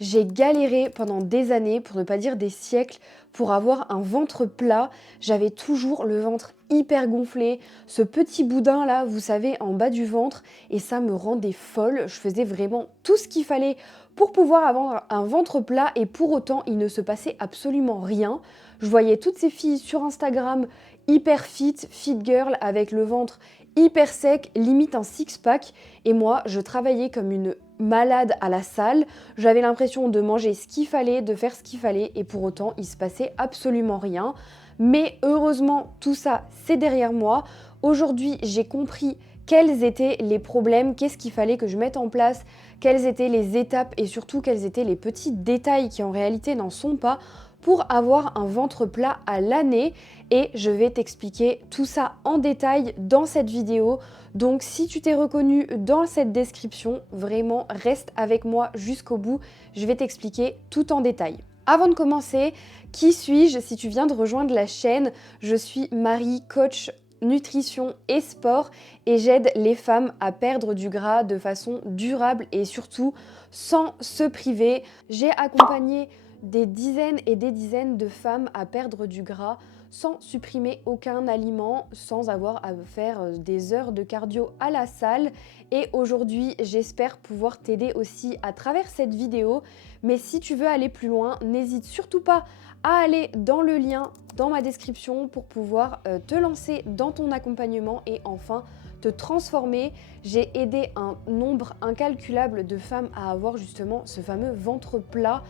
J'ai galéré pendant des années, pour ne pas dire des siècles, pour avoir un ventre plat. J'avais toujours le ventre hyper gonflé, ce petit boudin là, vous savez, en bas du ventre, et ça me rendait folle. Je faisais vraiment tout ce qu'il fallait pour pouvoir avoir un ventre plat, et pour autant, il ne se passait absolument rien. Je voyais toutes ces filles sur Instagram, hyper fit girl, avec le ventre hyper sec, limite un six-pack, et moi, je travaillais comme une malade à la salle. J'avais l'impression de manger ce qu'il fallait, de faire ce qu'il fallait, et pour autant, il se passait absolument rien. Mais heureusement, tout ça, c'est derrière moi. Aujourd'hui, j'ai compris quels étaient les problèmes, qu'est-ce qu'il fallait que je mette en place, quelles étaient les étapes et surtout quels étaient les petits détails qui en réalité n'en sont pas pour avoir un ventre plat à l'année. Et je vais t'expliquer tout ça en détail dans cette vidéo. Donc si tu t'es reconnu dans cette description, vraiment reste avec moi jusqu'au bout. Je vais t'expliquer tout en détail. Avant de commencer, qui suis-je? Si tu viens de rejoindre la chaîne, je suis Marie, coach nutrition et sport, et j'aide les femmes à perdre du gras de façon durable et surtout sans se priver. J'ai accompagné des dizaines et des dizaines de femmes à perdre du gras sans supprimer aucun aliment, sans avoir à faire des heures de cardio à la salle. Et aujourd'hui, j'espère pouvoir t'aider aussi à travers cette vidéo. Mais si tu veux aller plus loin, n'hésite surtout pas à aller dans le lien dans ma description pour pouvoir te lancer dans ton accompagnement et enfin te transformer. J'ai aidé un nombre incalculable de femmes à avoir justement ce fameux ventre plat.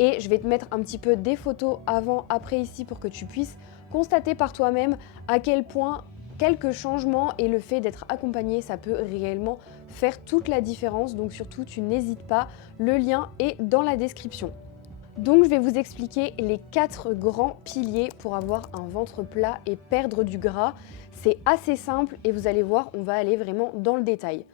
Et je vais te mettre un petit peu des photos avant, après ici pour que tu puisses constater par toi-même à quel point quelques changements et le fait d'être accompagné, ça peut réellement faire toute la différence. Donc surtout, tu n'hésites pas, le lien est dans la description. Donc je vais vous expliquer les 4 grands piliers pour avoir un ventre plat et perdre du gras. C'est assez simple et vous allez voir, on va aller vraiment dans le détail.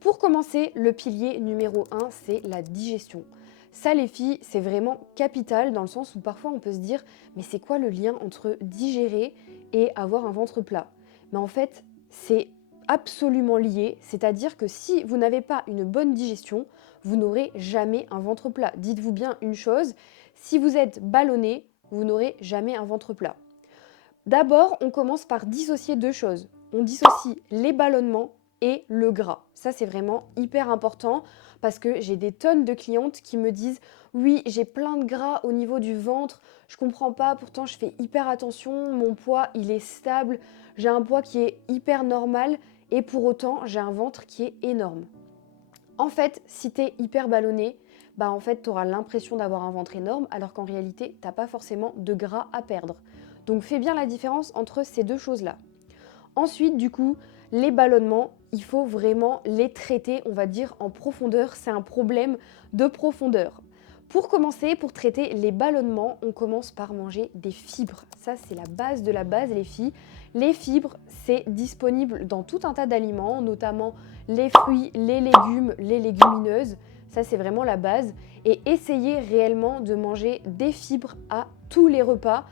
Pour commencer, le pilier numéro 1, c'est la digestion. Ça les filles, c'est vraiment capital dans le sens où parfois on peut se dire mais c'est quoi le lien entre digérer et avoir un ventre plat? Mais en fait, c'est absolument lié, c'est-à-dire que si vous n'avez pas une bonne digestion, vous n'aurez jamais un ventre plat. Dites-vous bien une chose, si vous êtes ballonné, vous n'aurez jamais un ventre plat. D'abord, on commence par dissocier deux choses. On dissocie les ballonnements et le gras. Ça, c'est vraiment hyper important parce que j'ai des tonnes de clientes qui me disent « Oui, j'ai plein de gras au niveau du ventre, je comprends pas, pourtant je fais hyper attention, mon poids, il est stable, j'ai un poids qui est hyper normal et pour autant, j'ai un ventre qui est énorme. » En fait, si tu es hyper ballonné, bah en fait, tu auras l'impression d'avoir un ventre énorme alors qu'en réalité, tu n'as pas forcément de gras à perdre. Donc fais bien la différence entre ces deux choses-là. Ensuite, du coup, les ballonnements, il faut vraiment les traiter, on va dire, en profondeur. C'est un problème de profondeur. Pour commencer, pour traiter les ballonnements, on commence par manger des fibres. Ça, c'est la base de la base, les filles. Les fibres, c'est disponible dans tout un tas d'aliments, notamment les fruits, les légumes, les légumineuses. Ça, c'est vraiment la base. Et essayez réellement de manger des fibres à tous les repas.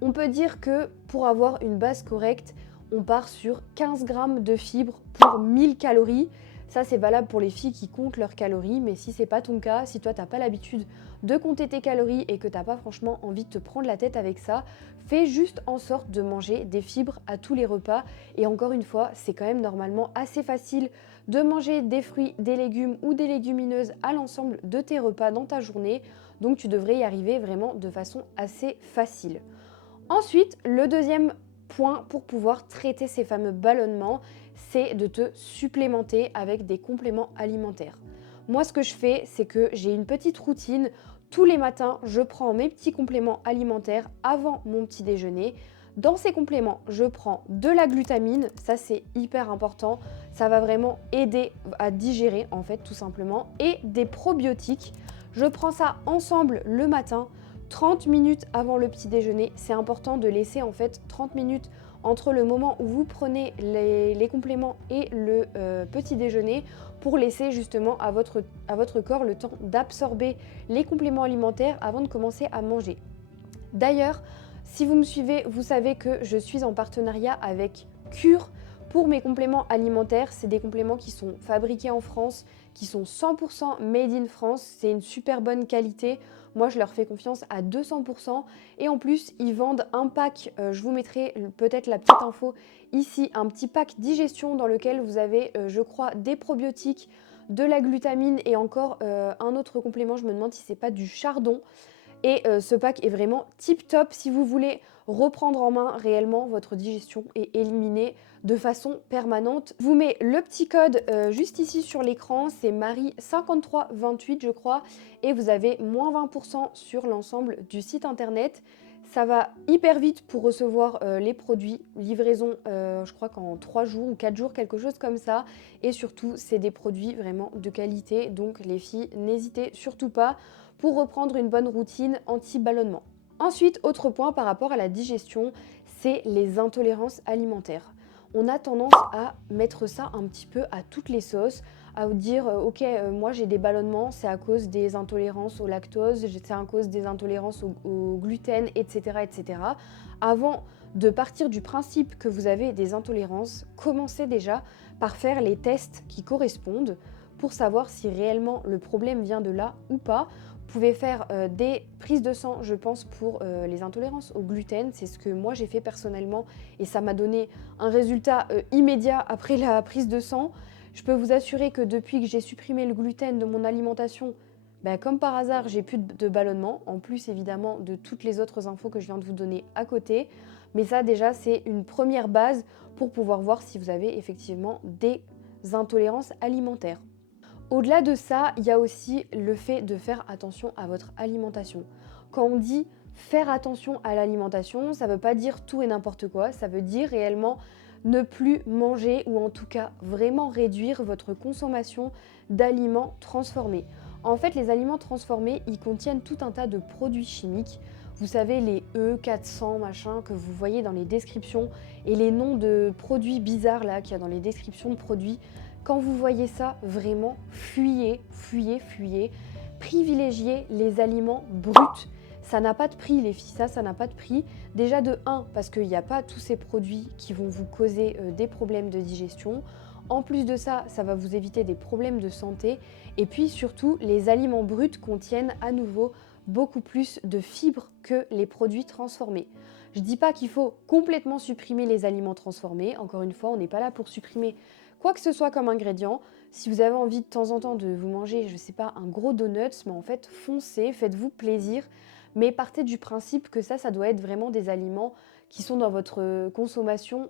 On peut dire que pour avoir une base correcte, on part sur 15 grammes de fibres pour 1000 calories. Ça, c'est valable pour les filles qui comptent leurs calories, mais si c'est pas ton cas, si toi, t'as pas l'habitude de compter tes calories et que t'as pas franchement envie de te prendre la tête avec ça, fais juste en sorte de manger des fibres à tous les repas. Et encore une fois, c'est quand même normalement assez facile de manger des fruits, des légumes ou des légumineuses à l'ensemble de tes repas dans ta journée. Donc, tu devrais y arriver vraiment de façon assez facile. Ensuite, le deuxième point pour pouvoir traiter ces fameux ballonnements, c'est de te supplémenter avec des compléments alimentaires. Moi, ce que je fais, c'est que j'ai une petite routine. Tous les matins, je prends mes petits compléments alimentaires avant mon petit déjeuner. Dans ces compléments, je prends de la glutamine, ça c'est hyper important, ça va vraiment aider à digérer en fait tout simplement, et des probiotiques. Je prends ça ensemble le matin, 30 minutes avant le petit déjeuner. C'est important de laisser en fait 30 minutes entre le moment où vous prenez les compléments et le petit déjeuner pour laisser justement à votre corps le temps d'absorber les compléments alimentaires avant de commencer à manger. D'ailleurs, si vous me suivez, vous savez que je suis en partenariat avec Cure Pour mes compléments alimentaires, c'est des compléments qui sont fabriqués en France, qui sont 100% made in France. C'est une super bonne qualité. Moi, je leur fais confiance à 200%. Et en plus, ils vendent un pack, je vous mettrai peut-être la petite info ici, un petit pack digestion dans lequel vous avez, je crois, des probiotiques, de la glutamine et encore un autre complément. Je me demande si c'est pas du chardon. Et ce pack est vraiment tip top si vous voulez reprendre en main réellement votre digestion et éliminer de façon permanente. Je vous mets le petit code juste ici sur l'écran, c'est Marie5328 je crois, et vous avez moins 20% sur l'ensemble du site internet. Ça va hyper vite pour recevoir les produits, livraison je crois qu'en 3 jours ou 4 jours, quelque chose comme ça. Et surtout, c'est des produits vraiment de qualité, donc les filles, n'hésitez surtout pas pour reprendre une bonne routine anti-ballonnement. Ensuite, autre point par rapport à la digestion, c'est les intolérances alimentaires. On a tendance à mettre ça un petit peu à toutes les sauces, à vous dire ok, moi j'ai des ballonnements, c'est à cause des intolérances au lactose, c'est à cause des intolérances au gluten, etc., etc. Avant de partir du principe que vous avez des intolérances, commencez déjà par faire les tests qui correspondent pour savoir si réellement le problème vient de là ou pas. Vous pouvez faire des prises de sang, je pense, pour les intolérances au gluten. C'est ce que moi j'ai fait personnellement et ça m'a donné un résultat immédiat après la prise de sang. Je peux vous assurer que depuis que j'ai supprimé le gluten de mon alimentation, comme par hasard, j'ai plus de ballonnement, en plus évidemment de toutes les autres infos que je viens de vous donner à côté. Mais ça déjà, c'est une première base pour pouvoir voir si vous avez effectivement des intolérances alimentaires. Au-delà de ça, il y a aussi le fait de faire attention à votre alimentation. Quand on dit faire attention à l'alimentation, ça ne veut pas dire tout et n'importe quoi, ça veut dire réellement ne plus manger ou en tout cas vraiment réduire votre consommation d'aliments transformés. En fait, les aliments transformés, ils contiennent tout un tas de produits chimiques. Vous savez, les E400 machin que vous voyez dans les descriptions et les noms de produits bizarres là qu'il y a dans les descriptions de produits. Quand vous voyez ça, vraiment, fuyez, fuyez, fuyez. Privilégiez les aliments bruts. Ça n'a pas de prix, les filles, ça n'a pas de prix. Déjà de 1, parce qu'il n'y a pas tous ces produits qui vont vous causer des problèmes de digestion. En plus de ça, ça va vous éviter des problèmes de santé. Et puis surtout, les aliments bruts contiennent à nouveau beaucoup plus de fibres que les produits transformés. Je ne dis pas qu'il faut complètement supprimer les aliments transformés. Encore une fois, on n'est pas là pour supprimer quoi que ce soit comme ingrédient. Si vous avez envie de temps en temps de vous manger, je ne sais pas, un gros donuts, mais en fait, foncez, faites-vous plaisir. Mais partez du principe que ça doit être vraiment des aliments qui sont dans votre consommation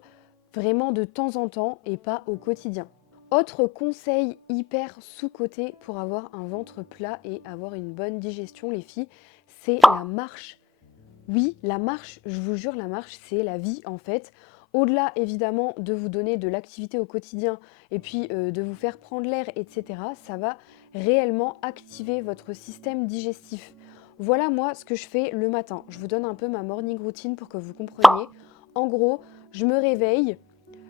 vraiment de temps en temps et pas au quotidien. Autre conseil hyper sous-coté pour avoir un ventre plat et avoir une bonne digestion, les filles, c'est la marche. Oui, la marche, je vous jure, la marche, c'est la vie en fait. Au-delà évidemment de vous donner de l'activité au quotidien et puis de vous faire prendre l'air, etc., ça va réellement activer votre système digestif. Voilà moi ce que je fais le matin. Je vous donne un peu ma morning routine pour que vous compreniez. En gros, je me réveille,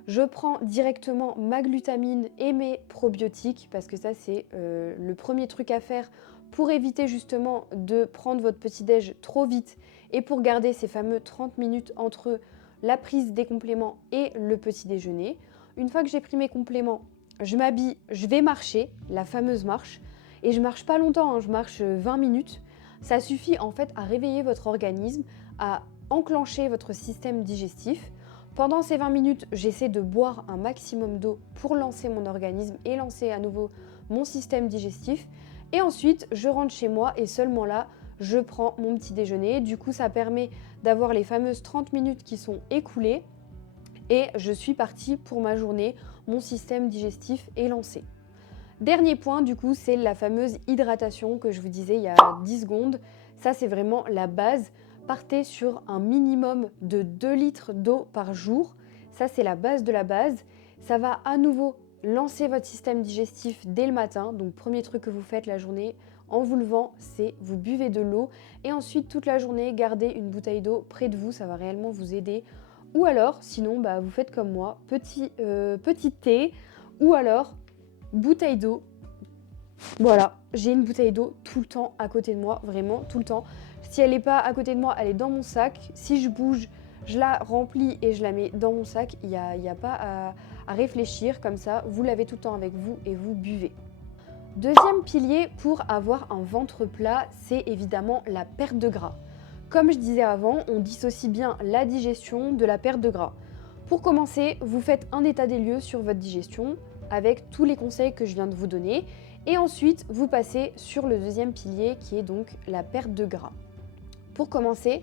je prends directement ma glutamine et mes probiotiques parce que ça c'est le premier truc à faire pour éviter justement de prendre votre petit-déj trop vite et pour garder ces fameux 30 minutes entre la prise des compléments et le petit déjeuner. Une fois que j'ai pris mes compléments, je m'habille, je vais marcher, la fameuse marche. Et je marche pas longtemps, je marche 20 minutes. Ça suffit en fait à réveiller votre organisme, à enclencher votre système digestif. Pendant ces 20 minutes, j'essaie de boire un maximum d'eau pour lancer mon organisme et lancer à nouveau mon système digestif. Et ensuite, je rentre chez moi et seulement là, je prends mon petit déjeuner. Du coup, ça permet d'avoir les fameuses 30 minutes qui sont écoulées et je suis partie pour ma journée. Mon système digestif est lancé. Dernier point, du coup, c'est la fameuse hydratation que je vous disais il y a 10 secondes. Ça, c'est vraiment la base. Partez sur un minimum de 2 litres d'eau par jour. Ça, c'est la base de la base. Ça va à nouveau lancer votre système digestif dès le matin. Donc, premier truc que vous faites la journée en vous levant, c'est vous buvez de l'eau. Et ensuite, toute la journée, gardez une bouteille d'eau près de vous. Ça va réellement vous aider. Ou alors, sinon, vous faites comme moi, petit thé. Ou alors, bouteille d'eau. Voilà, j'ai une bouteille d'eau tout le temps à côté de moi, vraiment tout le temps. Si elle n'est pas à côté de moi, elle est dans mon sac. Si je bouge, je la remplis et je la mets dans mon sac. Il n'y a pas à réfléchir, comme ça vous l'avez tout le temps avec vous et vous buvez. Deuxième pilier pour avoir un ventre plat, c'est évidemment la perte de gras. Comme je disais avant, on dissocie bien la digestion de la perte de gras. Pour commencer, vous faites un état des lieux sur votre digestion avec tous les conseils que je viens de vous donner et ensuite vous passez sur le deuxième pilier qui est donc la perte de gras. Pour commencer,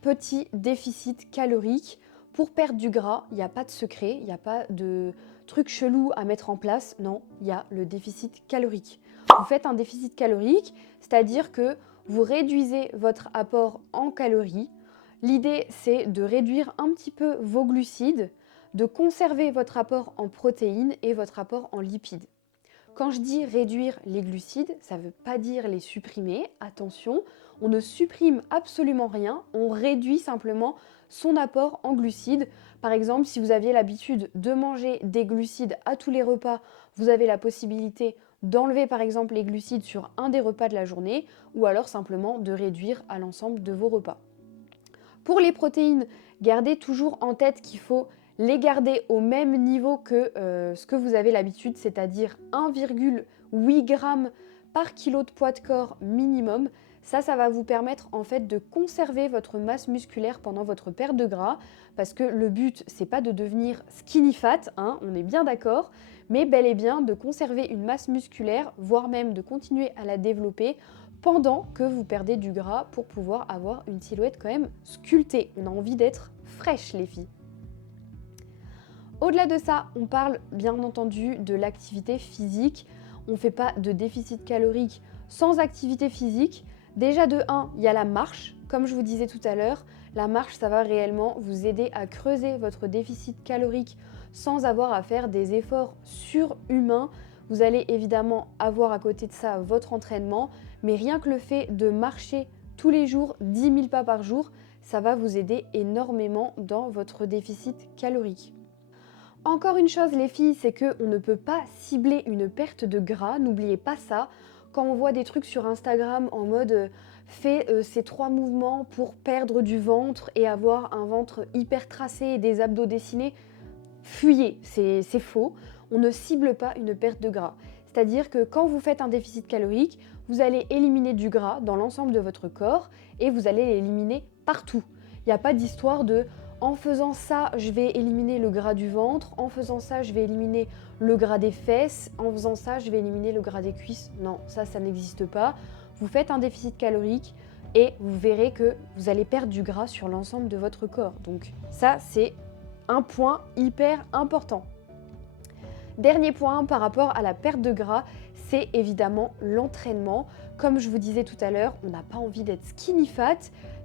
petit déficit calorique. Pour perdre du gras, il n'y a pas de secret, il n'y a pas de truc chelou à mettre en place. Non, il y a le déficit calorique. Vous faites un déficit calorique, c'est-à-dire que vous réduisez votre apport en calories. L'idée, c'est de réduire un petit peu vos glucides, de conserver votre apport en protéines et votre apport en lipides. Quand je dis réduire les glucides, ça ne veut pas dire les supprimer. Attention, on ne supprime absolument rien, on réduit simplement son apport en glucides. Par exemple, si vous aviez l'habitude de manger des glucides à tous les repas, vous avez la possibilité d'enlever par exemple les glucides sur un des repas de la journée ou alors simplement de réduire à l'ensemble de vos repas. Pour les protéines, gardez toujours en tête qu'il faut les garder au même niveau que ce que vous avez l'habitude, c'est-à-dire 1,8 g par kilo de poids de corps minimum. Ça va vous permettre en fait de conserver votre masse musculaire pendant votre perte de gras, parce que le but, c'est pas de devenir skinny fat, hein, on est bien d'accord, mais bel et bien de conserver une masse musculaire, voire même de continuer à la développer pendant que vous perdez du gras pour pouvoir avoir une silhouette quand même sculptée. On a envie d'être fraîche les filles. Au-delà de ça, on parle bien entendu de l'activité physique. On ne fait pas de déficit calorique sans activité physique. Déjà de 1, il y a la marche. Comme je vous disais tout à l'heure, la marche, ça va réellement vous aider à creuser votre déficit calorique sans avoir à faire des efforts surhumains. Vous allez évidemment avoir à côté de ça votre entraînement, mais rien que le fait de marcher tous les jours 10 000 pas par jour, ça va vous aider énormément dans votre déficit calorique. Encore une chose les filles, c'est qu'on ne peut pas cibler une perte de gras, n'oubliez pas ça. Quand on voit des trucs sur Instagram en mode fais ces 3 mouvements pour perdre du ventre et avoir un ventre hyper tracé et des abdos dessinés, fuyez, c'est faux. On ne cible pas une perte de gras. C'est-à-dire que quand vous faites un déficit calorique, vous allez éliminer du gras dans l'ensemble de votre corps et vous allez l'éliminer partout. Il n'y a pas d'histoire de en faisant ça, je vais éliminer le gras du ventre, en faisant ça, je vais éliminer le gras des fesses, en faisant ça, je vais éliminer le gras des cuisses. Non, ça n'existe pas. Vous faites un déficit calorique et vous verrez que vous allez perdre du gras sur l'ensemble de votre corps. Donc ça, c'est un point hyper important. Dernier point par rapport à la perte de gras, c'est évidemment l'entraînement. Comme je vous disais tout à l'heure, on n'a pas envie d'être skinny fat.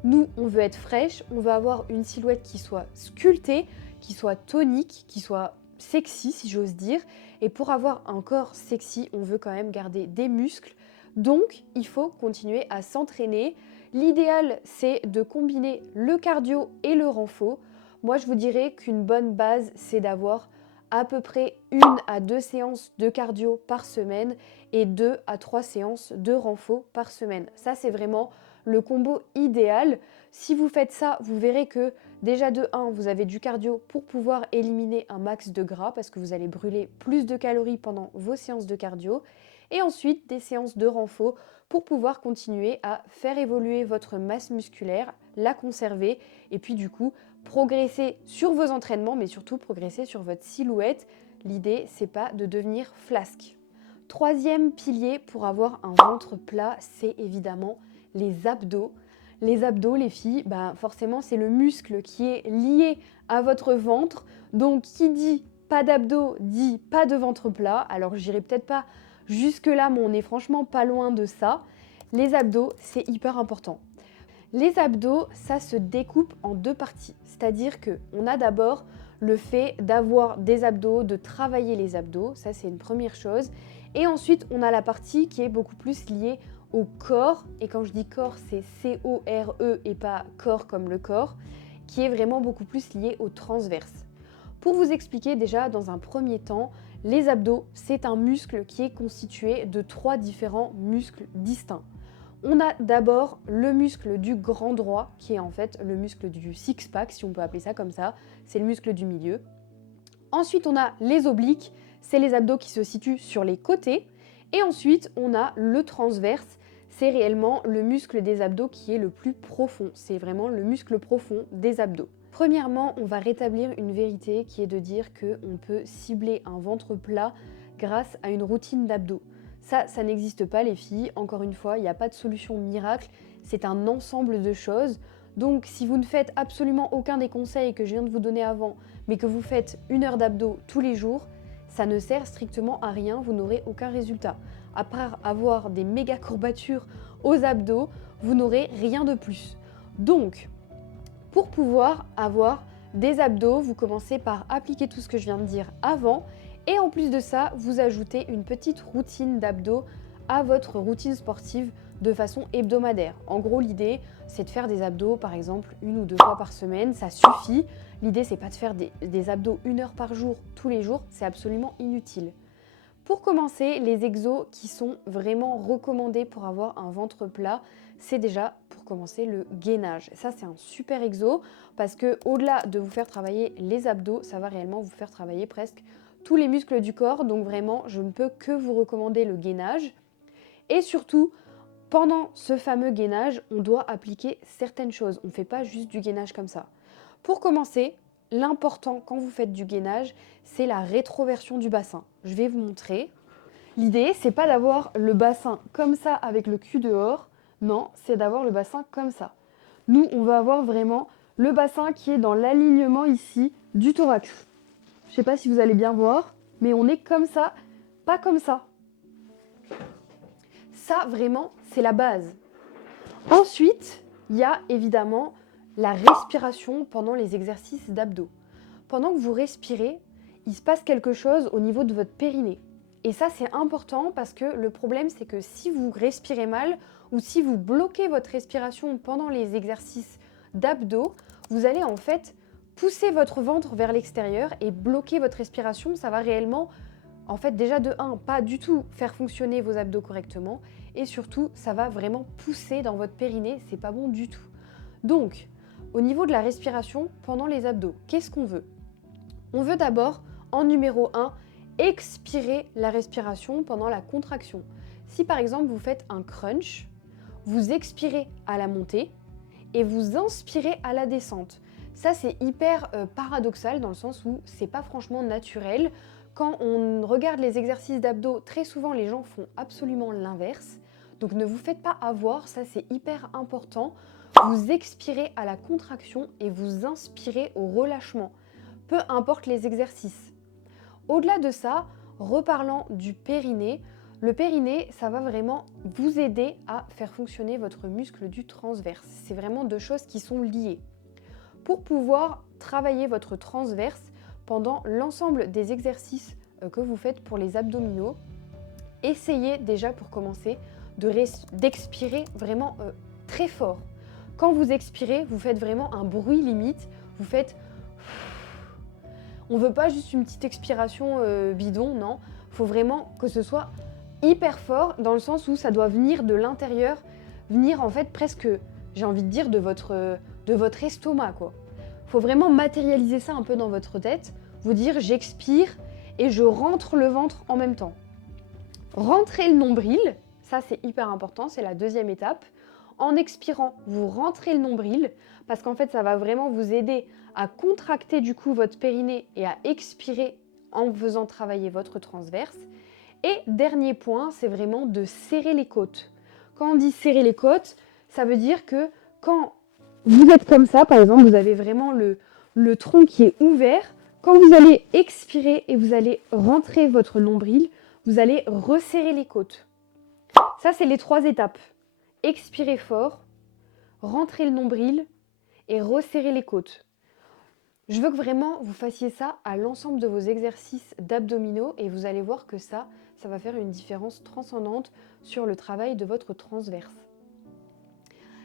Nous, on veut être fraîche, on veut avoir une silhouette qui soit sculptée, qui soit tonique, qui soit sexy si j'ose dire. Et pour avoir un corps sexy, on veut quand même garder des muscles. Donc, il faut continuer à s'entraîner. L'idéal, c'est de combiner le cardio et le renfo. Moi, je vous dirais qu'une bonne base, c'est d'avoir à peu près 1 à 2 séances de cardio par semaine et 2 à 3 séances de renfo par semaine. Ça, c'est vraiment le combo idéal. Si vous faites ça, vous verrez que déjà de 1, vous avez du cardio pour pouvoir éliminer un max de gras parce que vous allez brûler plus de calories pendant vos séances de cardio. Et ensuite, des séances de renfo pour pouvoir continuer à faire évoluer votre masse musculaire, la conserver et puis du coup, progresser sur vos entraînements, mais surtout progresser sur votre silhouette. L'idée, c'est pas de devenir flasque. Troisième pilier pour avoir un ventre plat, c'est évidemment les abdos. Les abdos, les filles, forcément, c'est le muscle qui est lié à votre ventre. Donc, qui dit pas d'abdos dit pas de ventre plat. Alors, j'irai peut-être pas jusque-là, mais on est franchement pas loin de ça. Les abdos, c'est hyper important. Les abdos, ça se découpe en 2 parties. C'est-à-dire qu'on a d'abord le fait d'avoir des abdos, de travailler les abdos. Ça, c'est une première chose. Et ensuite, on a la partie qui est beaucoup plus liée au corps. Et quand je dis corps, c'est C-O-R-E et pas corps comme le corps, qui est vraiment beaucoup plus lié au transverse. Pour vous expliquer déjà dans un premier temps, les abdos, c'est un muscle qui est constitué de 3 différents muscles distincts. On a d'abord le muscle du grand droit, qui est en fait le muscle du six-pack, si on peut appeler ça comme ça, c'est le muscle du milieu. Ensuite, on a les obliques, c'est les abdos qui se situent sur les côtés. Et ensuite, on a le transverse, c'est réellement le muscle des abdos qui est le plus profond. C'est vraiment le muscle profond des abdos. Premièrement, on va rétablir une vérité qui est de dire qu'on peut cibler un ventre plat grâce à une routine d'abdos. Ça n'existe pas les filles. Encore une fois, il n'y a pas de solution miracle. C'est un ensemble de choses. Donc si vous ne faites absolument aucun des conseils que je viens de vous donner avant, mais que vous faites 1 heure d'abdos tous les jours, ça ne sert strictement à rien, vous n'aurez aucun résultat. À part avoir des méga courbatures aux abdos, vous n'aurez rien de plus. Donc, pour pouvoir avoir des abdos, vous commencez par appliquer tout ce que je viens de dire avant, et en plus de ça, vous ajoutez une petite routine d'abdos à votre routine sportive de façon hebdomadaire. En gros, l'idée, c'est de faire des abdos, par exemple, 1 ou 2 fois par semaine, ça suffit. L'idée, c'est pas de faire des abdos 1 heure par jour, tous les jours, c'est absolument inutile. Pour commencer, les exos qui sont vraiment recommandés pour avoir un ventre plat, c'est déjà pour commencer le gainage. Ça, c'est un super exo parce que au-delà de vous faire travailler les abdos, ça va réellement vous faire travailler presque tous les muscles du corps. Donc vraiment, je ne peux que vous recommander le gainage. Et surtout, pendant ce fameux gainage, on doit appliquer certaines choses. On ne fait pas juste du gainage comme ça. Pour commencer, l'important quand vous faites du gainage, c'est la rétroversion du bassin. Je vais vous montrer. L'idée, c'est pas d'avoir le bassin comme ça avec le cul dehors. Non, c'est d'avoir le bassin comme ça. Nous, on va avoir vraiment le bassin qui est dans l'alignement ici du thorax. Je ne sais pas si vous allez bien voir, mais on est comme ça, pas comme ça. Ça, vraiment, c'est la base. Ensuite, il y a évidemment la respiration pendant les exercices d'abdos. Pendant que vous respirez, il se passe quelque chose au niveau de votre périnée. Et ça, c'est important parce que le problème, c'est que si vous respirez mal ou si vous bloquez votre respiration pendant les exercices d'abdos, vous allez en fait pousser votre ventre vers l'extérieur et bloquer votre respiration. Ça va réellement, en fait, déjà de 1, pas du tout faire fonctionner vos abdos correctement. Et surtout, ça va vraiment pousser dans votre périnée. C'est pas bon du tout. Donc, au niveau de la respiration pendant les abdos, qu'est-ce qu'on veut ? On veut d'abord, en numéro 1, expirer la respiration pendant la contraction. Si par exemple vous faites un crunch, vous expirez à la montée et vous inspirez à la descente. Ça, c'est hyper paradoxal dans le sens où c'est pas franchement naturel. Quand on regarde les exercices d'abdos, très souvent les gens font absolument l'inverse. Donc ne vous faites pas avoir, ça c'est hyper important. Vous expirez à la contraction et vous inspirez au relâchement, peu importe les exercices. Au-delà de ça, reparlant du périnée, le périnée, ça va vraiment vous aider à faire fonctionner votre muscle du transverse. C'est vraiment 2 choses qui sont liées. Pour pouvoir travailler votre transverse pendant l'ensemble des exercices que vous faites pour les abdominaux, essayez déjà pour commencer d'expirer vraiment très fort. Quand vous expirez, vous faites vraiment un bruit limite, vous faites... On ne veut pas juste une petite expiration bidon, non. Il faut vraiment que ce soit hyper fort dans le sens où ça doit venir de l'intérieur, venir en fait presque, j'ai envie de dire, de votre estomac, quoi. Il faut vraiment matérialiser ça un peu dans votre tête, vous dire j'expire et je rentre le ventre en même temps. Rentrez le nombril, ça c'est hyper important, c'est la 2e étape. En expirant, vous rentrez le nombril parce qu'en fait ça va vraiment vous aider à contracter du coup votre périnée et à expirer en faisant travailler votre transverse. Et dernier point, c'est vraiment de serrer les côtes. Quand on dit serrer les côtes, ça veut dire que quand vous êtes comme ça, par exemple, vous avez vraiment le tronc qui est ouvert. Quand vous allez expirer et vous allez rentrer votre nombril, vous allez resserrer les côtes. Ça, c'est les 3 étapes. Expirez fort, rentrez le nombril et resserrez les côtes. Je veux que vraiment vous fassiez ça à l'ensemble de vos exercices d'abdominaux et vous allez voir que ça va faire une différence transcendante sur le travail de votre transverse.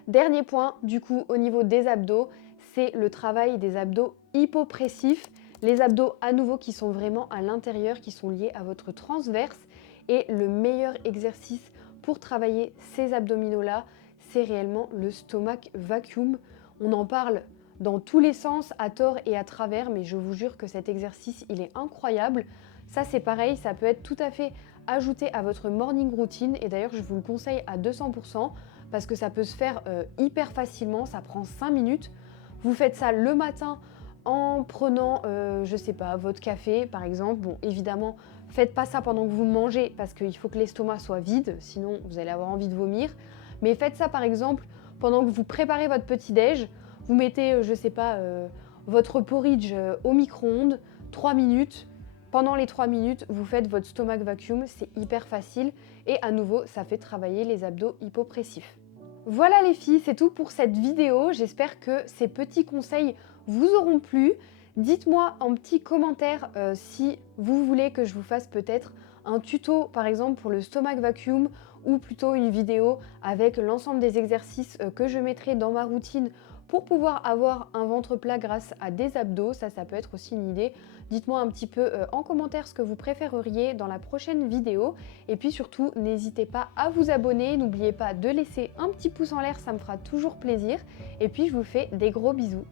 Dernier point, du coup, au niveau des abdos, c'est le travail des abdos hypopressifs. Les abdos à nouveau qui sont vraiment à l'intérieur, qui sont liés à votre transverse. Et le meilleur exercice pour travailler ces abdominaux-là, c'est réellement le stomach vacuum. On en parle dans tous les sens, à tort et à travers, mais je vous jure que cet exercice, il est incroyable. Ça, c'est pareil, ça peut être tout à fait ajouté à votre morning routine et d'ailleurs, je vous le conseille à 200% parce que ça peut se faire hyper facilement, ça prend 5 minutes. Vous faites ça le matin en prenant, je sais pas, votre café par exemple. Bon, évidemment, faites pas ça pendant que vous mangez parce qu'il faut que l'estomac soit vide, sinon vous allez avoir envie de vomir. Mais faites ça par exemple pendant que vous préparez votre petit-déj. Vous mettez, je sais pas, votre porridge au micro-ondes, 3 minutes. Pendant les 3 minutes, vous faites votre stomach vacuum, c'est hyper facile et à nouveau, ça fait travailler les abdos hypopressifs. Voilà les filles, c'est tout pour cette vidéo. J'espère que ces petits conseils vous auront plu. Dites-moi en petit commentaire si vous voulez que je vous fasse peut-être un tuto par exemple pour le stomach vacuum ou plutôt une vidéo avec l'ensemble des exercices que je mettrai dans ma routine pour pouvoir avoir un ventre plat grâce à des abdos. Ça peut être aussi une idée. Dites-moi un petit peu en commentaire ce que vous préféreriez dans la prochaine vidéo. Et puis surtout, n'hésitez pas à vous abonner. N'oubliez pas de laisser un petit pouce en l'air, ça me fera toujours plaisir. Et puis je vous fais des gros bisous.